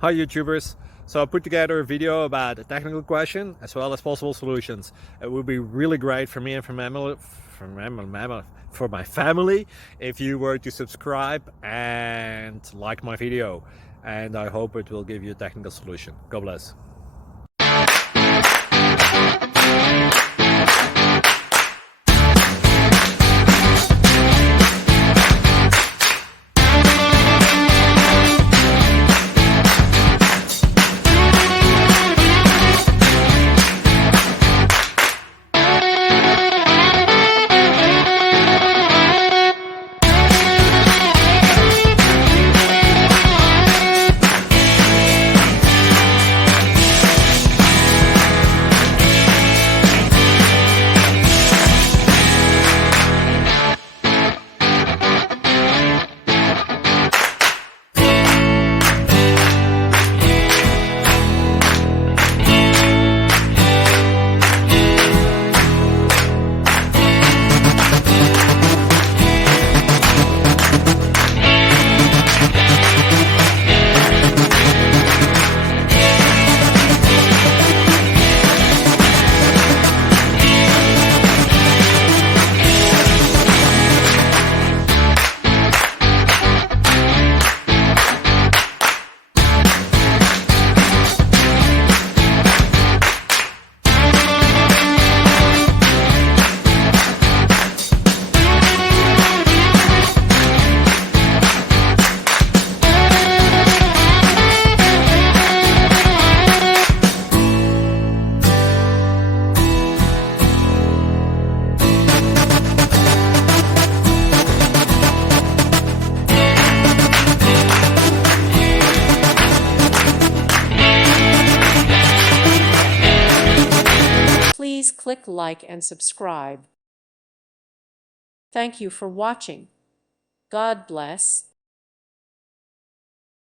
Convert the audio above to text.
Hi YouTubers. So I put together a video about a technical question as well as possible solutions. It would be really great for me and for my family if you were to subscribe and like my video. And I hope it will give you a technical solution. God bless. Please click like and subscribe. Thank you for watching. God bless.